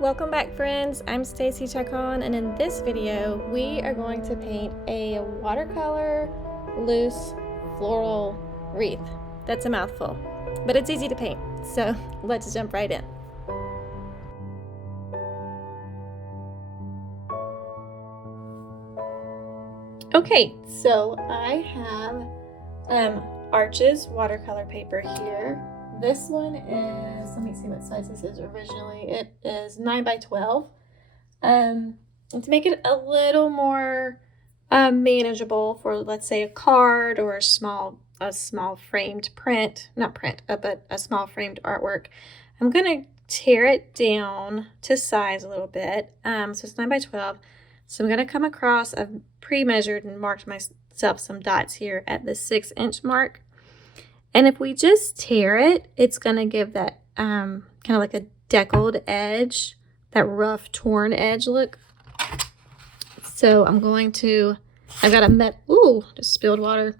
Welcome back, friends. I'm Stacy Chacon, and in this video we are going to paint a watercolor loose floral wreath. That's a mouthful, but it's easy to paint, so let's jump right in. Okay, so I have Arches watercolor paper here. This one is, let me see what size this is originally. It is 9 by 12. To make it a little more manageable for, let's say, a card or a small framed print, not print, but a small framed artwork, I'm gonna tear it down to size a little bit. So it's 9 by 12. So I'm gonna come across, I've pre-measured and marked myself some dots here at the 6-inch mark. And if we just tear it, it's going to give that kind of like a deckled edge, that rough torn edge look. So I'm going to, I've got a just spilled water.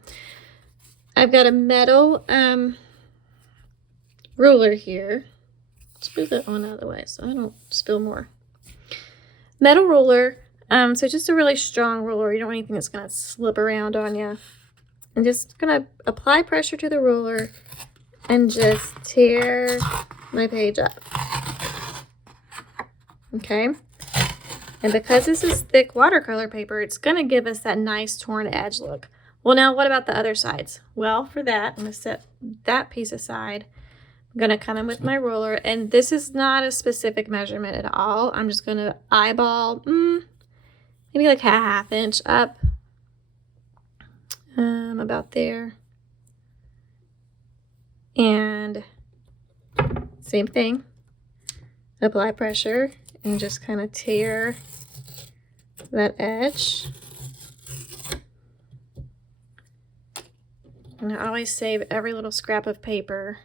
I've got a metal ruler here. Let's move that one out of the way so I don't spill more. Metal ruler, so just a really strong ruler. You don't want anything that's going to slip around on you. I'm just going to apply pressure to the ruler and just tear my page up. Okay. And because this is thick watercolor paper, it's going to give us that nice torn edge look. Well, now what about the other sides? Well, for that, I'm going to set that piece aside. I'm going to come in with my ruler, and this is not a specific measurement at all. I'm just going to eyeball maybe like a ½ inch up. About there, and same thing, apply pressure and just kind of tear that edge. And I always save every little scrap of paper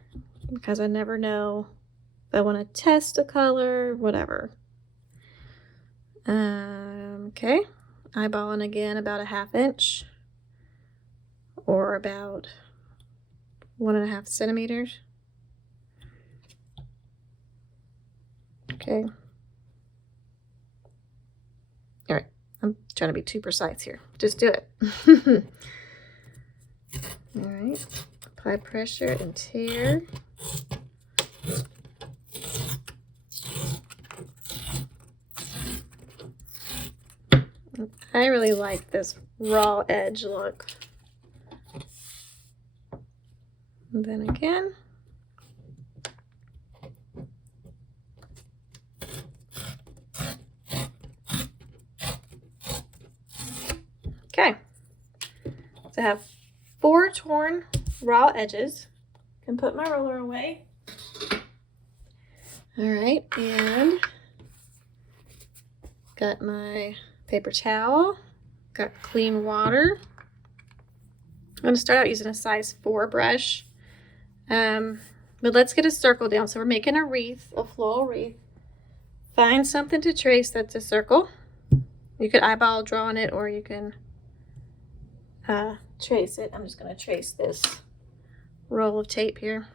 because I never know if I want to test a color, whatever. Okay, eyeballing again about a ½ inch. Or about 1.5 centimeters. Okay. All right. I'm trying to be too precise here. Just do it. All right. Apply pressure and tear. I really like this raw edge look. And then again. Okay. So I have 4 torn raw edges. Can put my ruler away. All right, and got my paper towel. Got clean water. I'm going to start out using a size 4 brush. But let's get a circle down. So we're making a wreath, a floral wreath. Find something to trace that's a circle. You could eyeball draw on it, or you can trace it. I'm just going to trace this roll of tape here.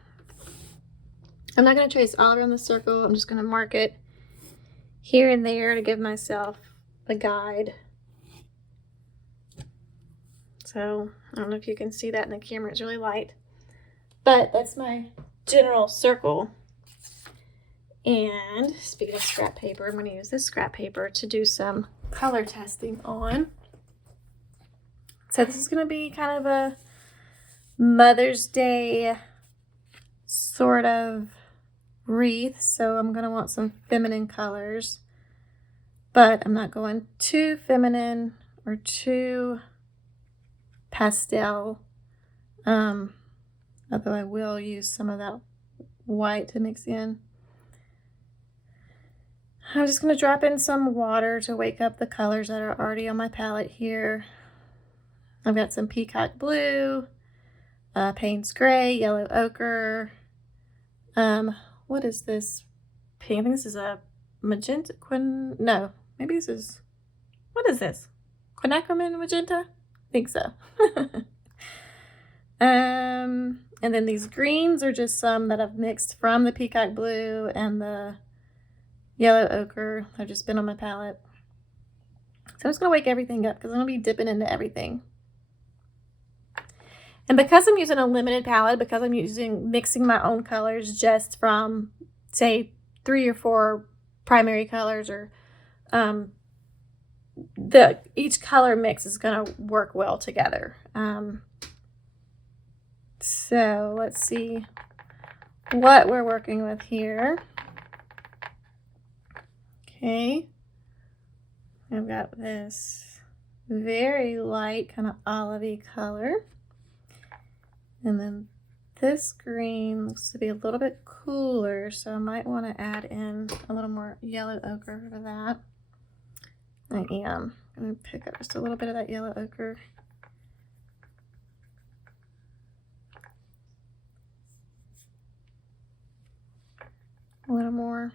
I'm not going to trace all around the circle. I'm just going to mark it here and there to give myself a guide. So I don't know if you can see that in the camera. It's really light. But that's my general circle. And speaking of scrap paper, I'm going to use this scrap paper to do some color testing on. So this is going to be kind of a Mother's Day sort of wreath. So I'm going to want some feminine colors. But I'm not going too feminine or too pastel. Although I will use some of that white to mix in. I'm just going to drop in some water to wake up the colors that are already on my palette here. I've got some peacock blue, Payne's gray, yellow ochre. What is this pink? I think this is a magenta. No, maybe this is, what is this? Quinacridone magenta? I think so. And then these greens are just some that I've mixed from the peacock blue and the yellow ochre. I've just been on my palette. So I'm just going to wake everything up because I'm going to be dipping into everything. And because I'm using a limited palette, because I'm mixing my own colors just from, say, 3 or 4 primary colors, or each color mix is going to work well together. So let's see what we're working with here. Okay, I've got this very light kind of olivey color, and then this green looks to be a little bit cooler, so I might want to add in a little more yellow ochre for that. I am going to pick up just a little bit of that yellow ochre. A little more.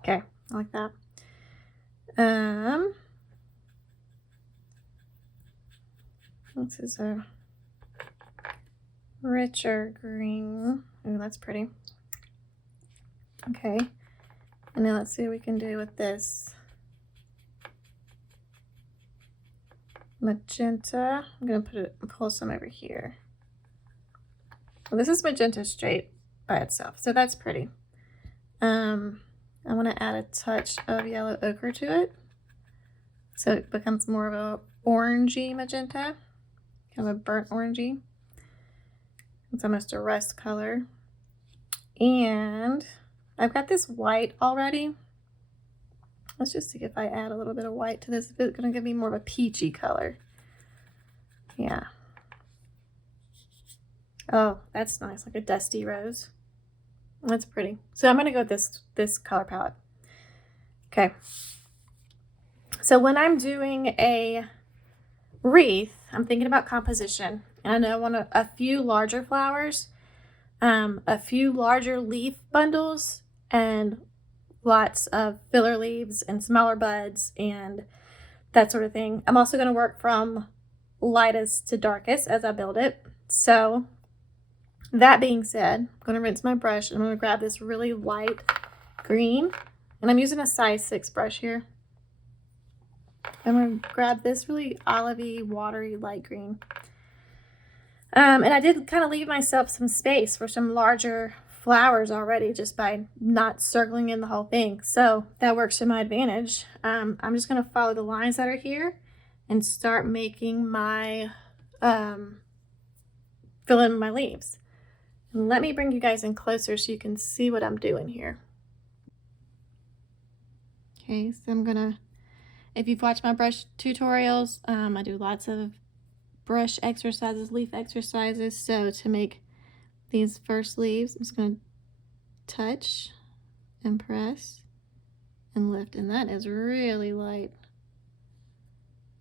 Okay, I like that. This is a richer green. Oh, that's pretty. Okay, and now let's see what we can do with this magenta. I'm gonna pull some over here. Well, this is magenta straight by itself, so that's pretty. I want to add a touch of yellow ochre to it, so it becomes more of a orangey magenta, kind of a burnt orangey. It's almost a rust color. And I've got this white already. Let's just see if I add a little bit of white to this. It's going to give me more of a peachy color. Yeah. Oh, that's nice, like a dusty rose. That's pretty. So I'm going to go with this color palette. Okay. So when I'm doing a wreath, I'm thinking about composition. And I know I want a few larger flowers, a few larger leaf bundles, and lots of filler leaves and smaller buds and that sort of thing. I'm also going to work from lightest to darkest as I build it. So that being said, I'm going to rinse my brush, and I'm going to grab this really light green, and I'm using a size 6 brush here. I'm going to grab this really olivey, watery light green. And I did kind of leave myself some space for some larger flowers already just by not circling in the whole thing. So that works to my advantage. I'm just going to follow the lines that are here and start making my, fill in my leaves. And let me bring you guys in closer so you can see what I'm doing here. Okay, so I'm going to, if you've watched my brush tutorials, I do lots of brush exercises, leaf exercises. So to make these first leaves, I'm just going to touch and press and lift, and that is really light,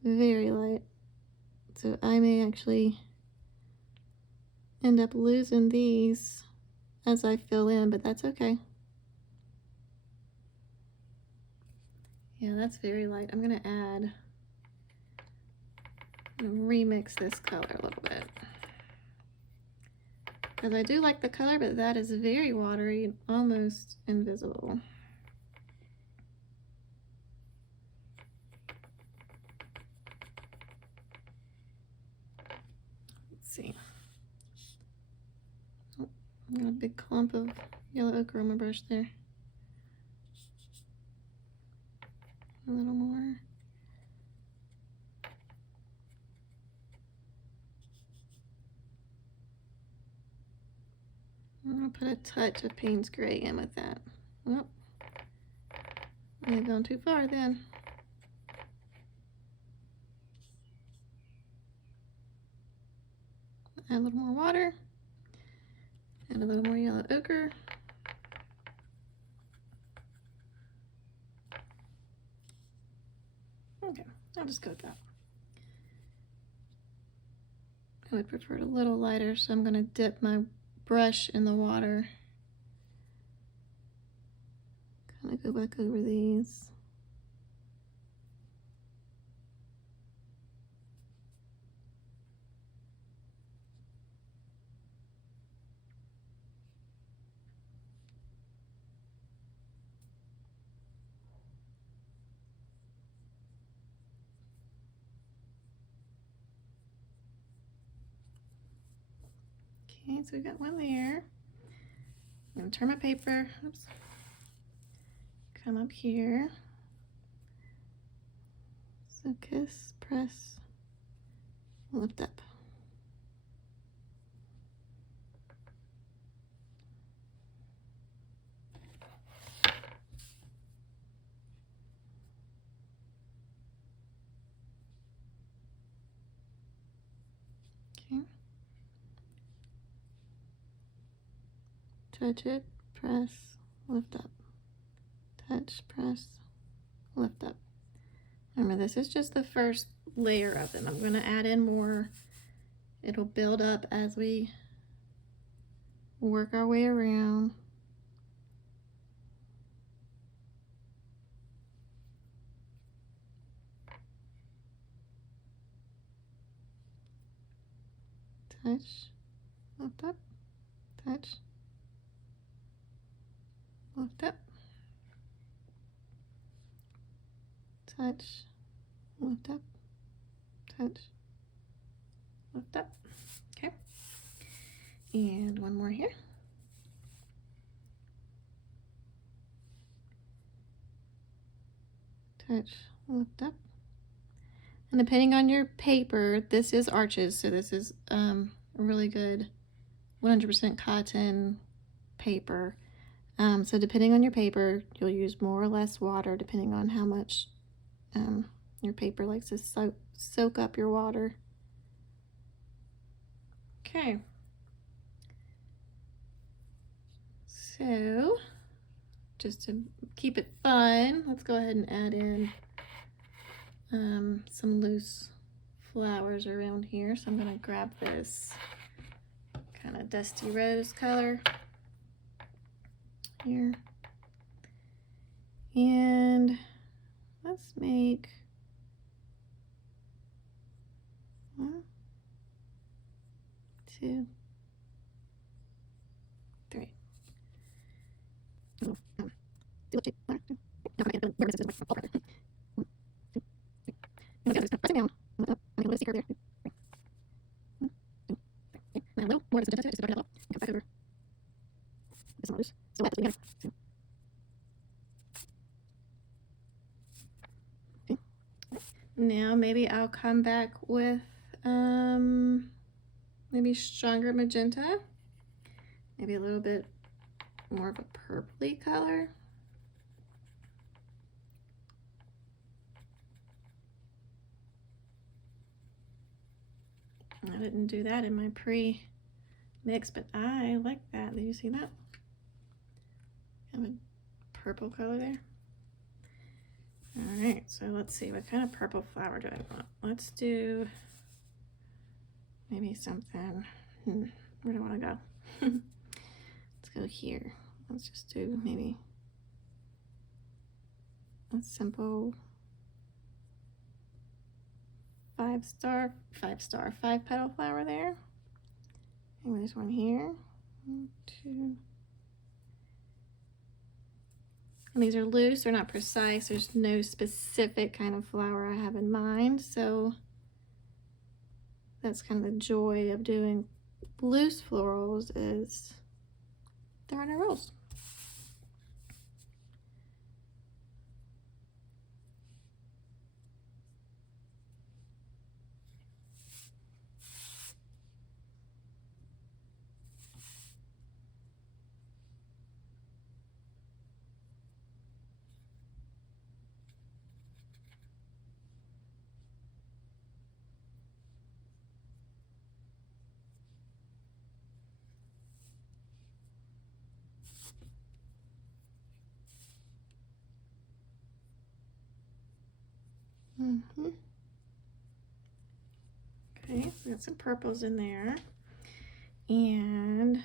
very light. So I may actually end up losing these as I fill in, but that's okay. Yeah, that's very light. I'm going to add, remix this color a little bit, because I do like the color, but that is very watery, almost invisible. Let's see. Oh, I got a big clump of yellow ochre on my brush there. A little more. I'm going to put a touch of Payne's Gray in with that. Oh, I've gone too far then. Add a little more water. Add a little more yellow ochre. Okay, I'll just go with that. I would prefer it a little lighter, so I'm going to dip my brush in the water. Kind of go back over these. Okay, so we got one there. I'm gonna turn my paper, oops, come up here. So kiss, press, lift up. Okay. Touch it, press, lift up. Touch, press, lift up. Remember, this is just the first layer of them. I'm going to add in more. It'll build up as we work our way around. Touch, lift up, touch, lift up, touch, lift up, touch, lift up. Okay. And one more here. Touch, lift up. And depending on your paper, this is arches, so this is a really good 100% cotton paper. So depending on your paper, you'll use more or less water depending on how much your paper likes to soak up your water. Okay. So just to keep it fun, let's go ahead and add in some loose flowers around here. So I'm going to grab this kind of dusty rose color here, and let's make 1, 2, 3. Now maybe I'll come back with maybe stronger magenta, maybe a little bit more of a purpley color. I didn't do that in my pre-mix, but I like that. Do you see that? I have a purple color there. All right, so let's see, what kind of purple flower do I want? Let's do maybe something, where do I want to go? Let's go here. Let's just do maybe a simple 5-petal flower there. And there's one here. 1, 2. And these are loose, they're not precise. There's no specific kind of flower I have in mind. So that's kind of the joy of doing loose florals, is there are no rules. Okay, so we got some purples in there, and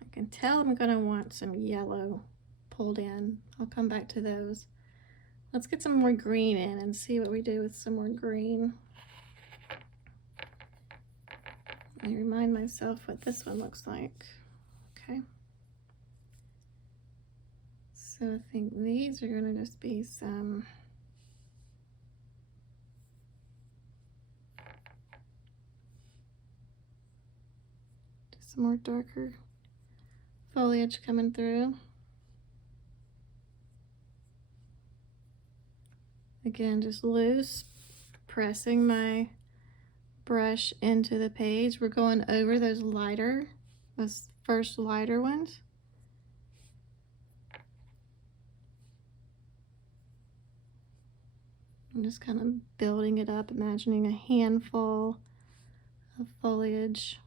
I can tell I'm gonna want some yellow pulled in. I'll come back to those. Let's get some more green in and see what we do with some more green. I remind myself what this one looks like. Okay. So I think these are gonna just be some some more darker foliage coming through. Again, just loose, pressing my brush into the page. We're going over those first lighter ones. I'm just kind of building it up, imagining a handful of foliage.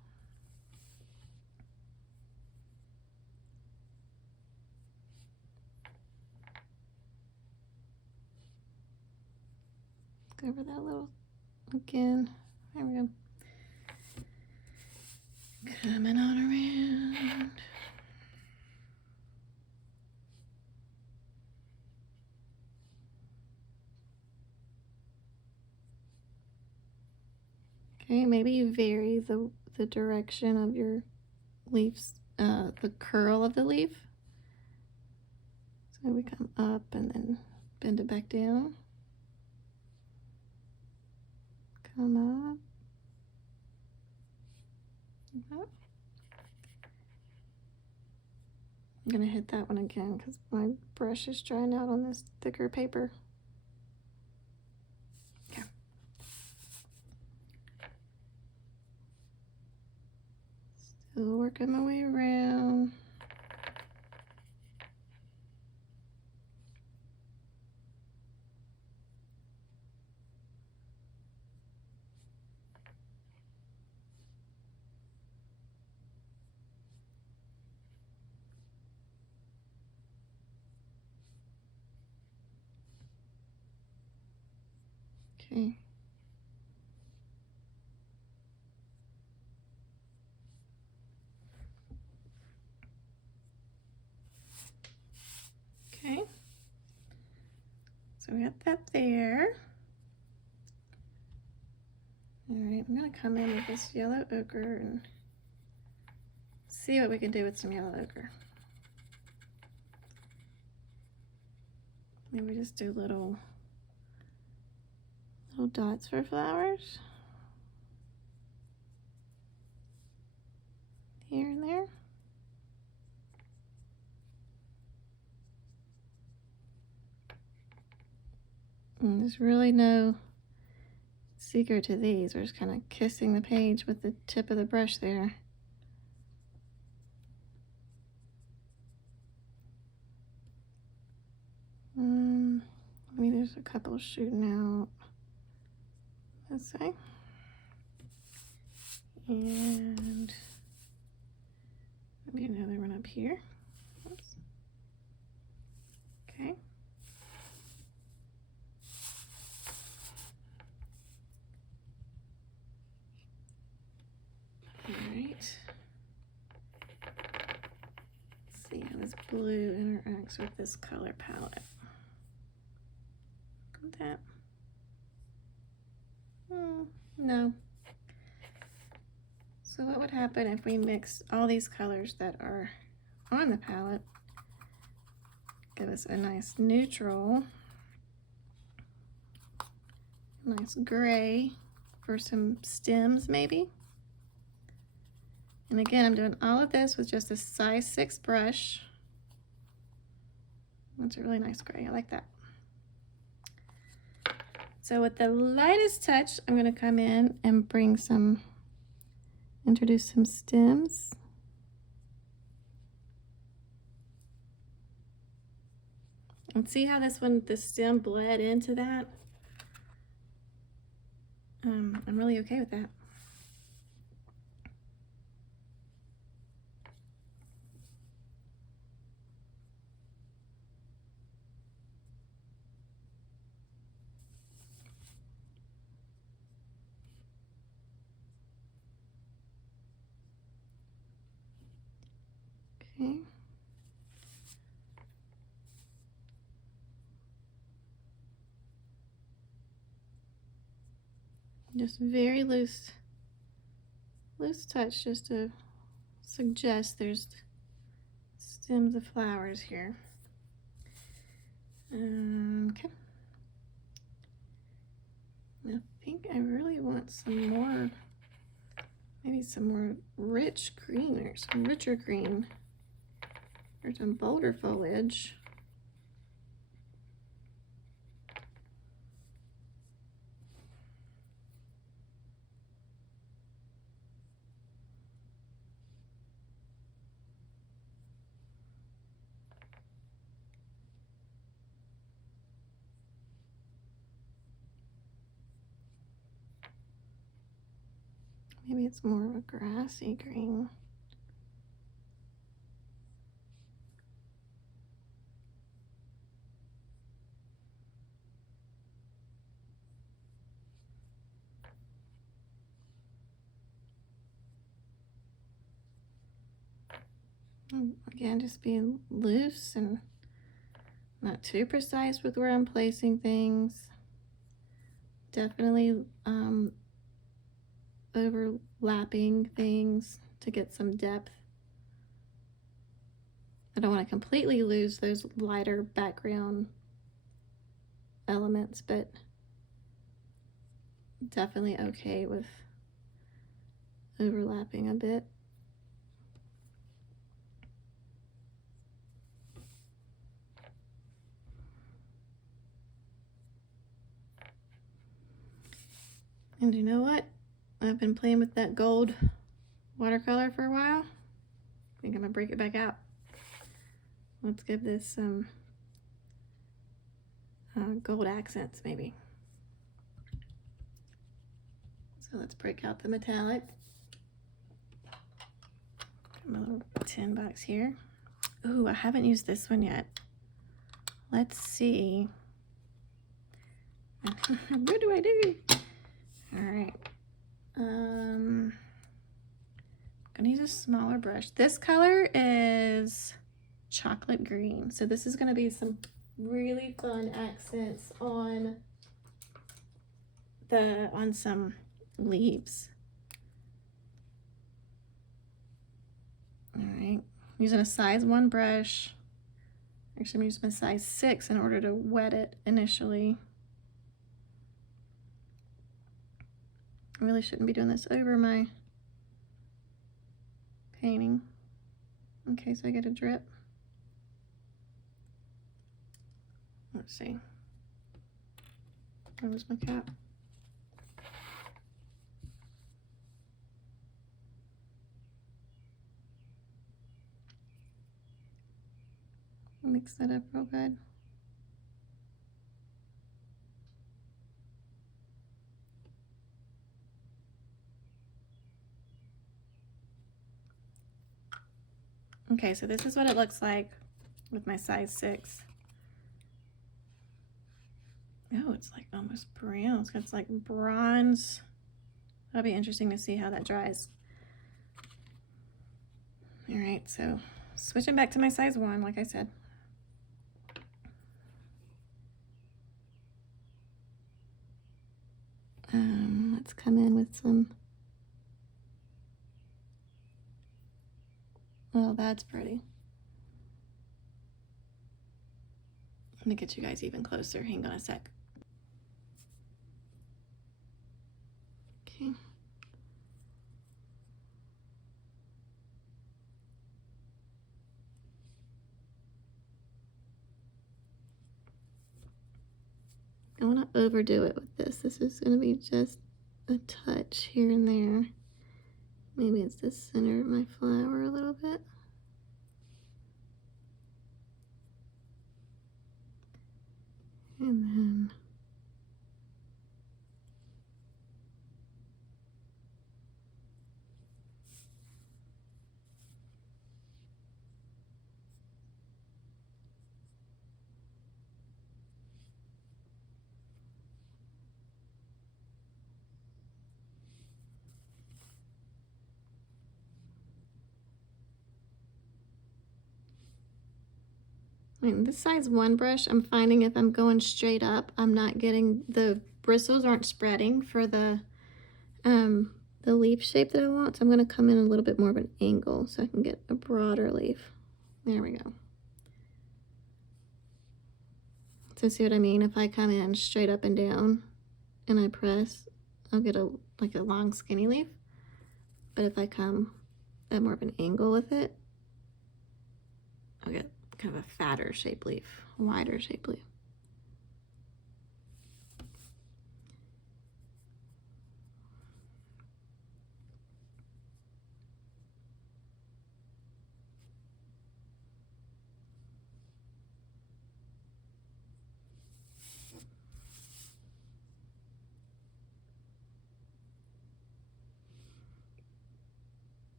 Go over that little again. There we go. Coming on around. Okay, maybe you vary the direction of your leaves, the curl of the leaf. So we come up and then bend it back down. Come up. Up. I'm gonna hit that one again because my brush is drying out on this thicker paper. Okay. Still working my way around. Okay. Okay. So we got that there. All right, I'm gonna come in with this yellow ochre and see what we can do with some yellow ochre. Maybe just do little dots for flowers. Here and there. And there's really no secret to these. We're just kind of kissing the page with the tip of the brush there. Maybe there's a couple shooting out this way. And maybe another one up here. Oops. Okay. All right. Let's see how this blue interacts with this color palette. That. No. So what would happen if we mix all these colors that are on the palette? Give us a nice neutral, nice gray for some stems maybe. And again, I'm doing all of this with just a size 6 brush. That's a really nice gray, I like that. So with the lightest touch, I'm gonna come in and introduce some stems. And see how the stem bled into that? I'm really okay with that. Okay. Just very loose touch just to suggest there's stems of flowers here. Okay. I think I really want some more maybe some more rich green or some richer green or some bolder foliage. Maybe it's more of a grassy green. Again, just being loose and not too precise with where I'm placing things. Definitely overlapping things to get some depth. I don't want to completely lose those lighter background elements, but definitely okay with overlapping a bit. And you know what? I've been playing with that gold watercolor for a while. I think I'm gonna break it back out. Let's give this some gold accents maybe. So let's break out the metallic. Got my little tin box here. Ooh, I haven't used this one yet. Let's see. What do I do? All right. I'm gonna use a smaller brush. This color is chocolate green. So this is gonna be some really fun accents on some leaves. All right, using a size 1 brush. Actually, I'm using my size 6 in order to wet it initially. I really shouldn't be doing this over my painting in case I get a drip. Let's see. Where was my cap? Mix that up real good. Okay, so this is what it looks like with my size 6. Oh, it's like almost brown. It's like bronze. That'll be interesting to see how that dries. All right, so switching back to my size 1, like I said. Let's come in with some. Oh, that's pretty. Let me get you guys even closer. Hang on a sec. Okay. I want to overdo it with this. This is going to be just a touch here and there. Maybe it's the center of my flower a little bit. And then this size 1 brush, I'm finding if I'm going straight up, I'm not getting, the bristles aren't spreading for the leaf shape that I want. So I'm going to come in a little bit more of an angle so I can get a broader leaf. There we go. So see what I mean? If I come in straight up and down and I press, I'll get like a long skinny leaf. but if I come at more of an angle with it, I'll get kind of a fatter shape leaf, wider shape leaf.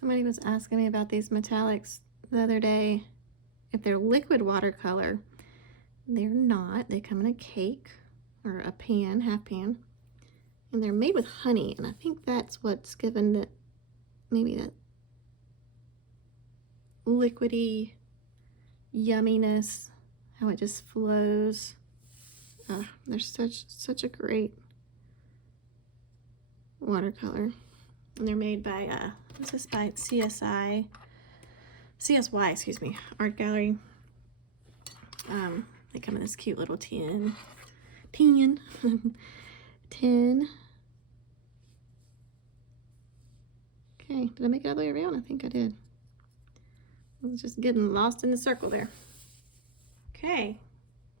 Somebody was asking me about these metallics the other day, if they're liquid watercolor. They're not. They come in a cake or a pan, half pan, and they're made with honey, and I think that's what's given it maybe that liquidy yumminess, how it just flows. They're such a great watercolor, and they're made by what's this by? CSY, excuse me, art gallery. They come in this cute little tin. Okay, did I make it all the way around? I think I did. I was just getting lost in the circle there. Okay,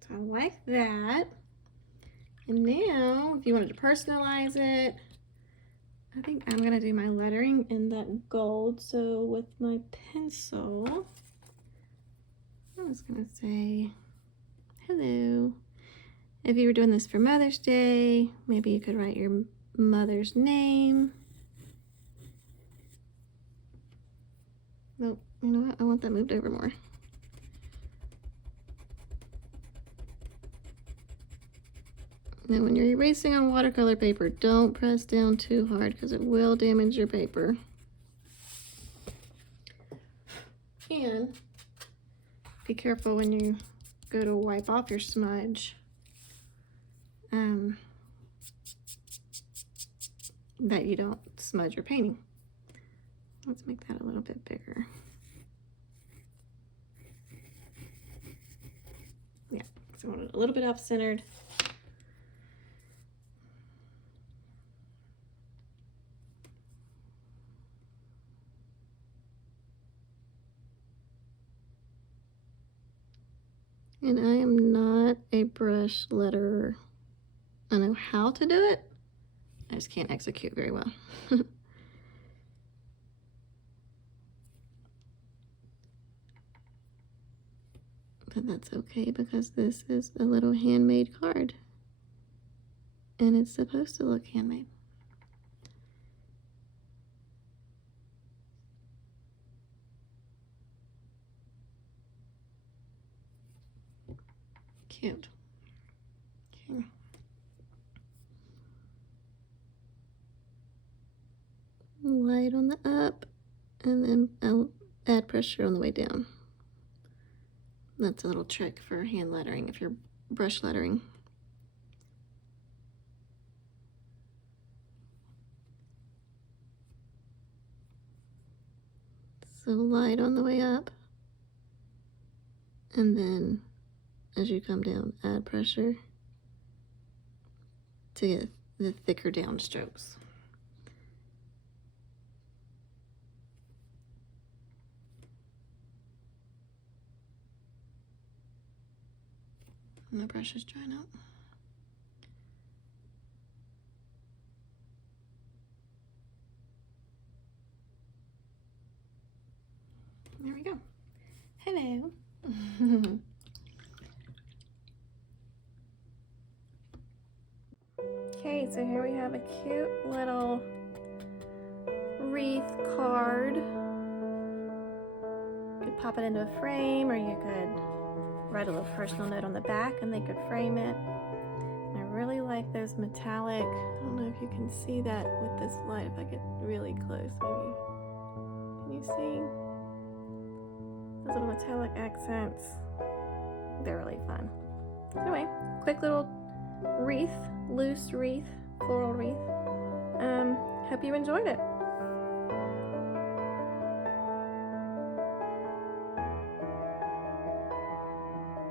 so I like that. And now, if you wanted to personalize it, I think I'm gonna do my lettering in that gold. So with my pencil, I was gonna say, hello. If you were doing this for Mother's Day, maybe you could write your mother's name. Nope, you know what? I want that moved over more. Now when you're erasing on watercolor paper, don't press down too hard because it will damage your paper. And be careful when you go to wipe off your smudge. That you don't smudge your painting. Let's make that a little bit bigger. Yeah, so I want it a little bit off-centered. And I am not a brush letterer. I know how to do it, I just can't execute very well. But that's okay because this is a little handmade card. And it's supposed to look handmade. Cute. Okay. Light on the up, and then I'll add pressure on the way down. That's a little trick for hand lettering if you're brush lettering. So light on the way up, and then as you come down, add pressure to get the thicker down strokes. And the brush is drying out. There we go. Hello. Okay, so here we have a cute little wreath card. You could pop it into a frame, or you could write a little personal note on the back and they could frame it. I really like those metallic, I don't know if you can see that with this light, if I get really close maybe. Can you see? Those little metallic accents. They're really fun. Anyway, quick little wreath, loose wreath, floral wreath. Hope you enjoyed it.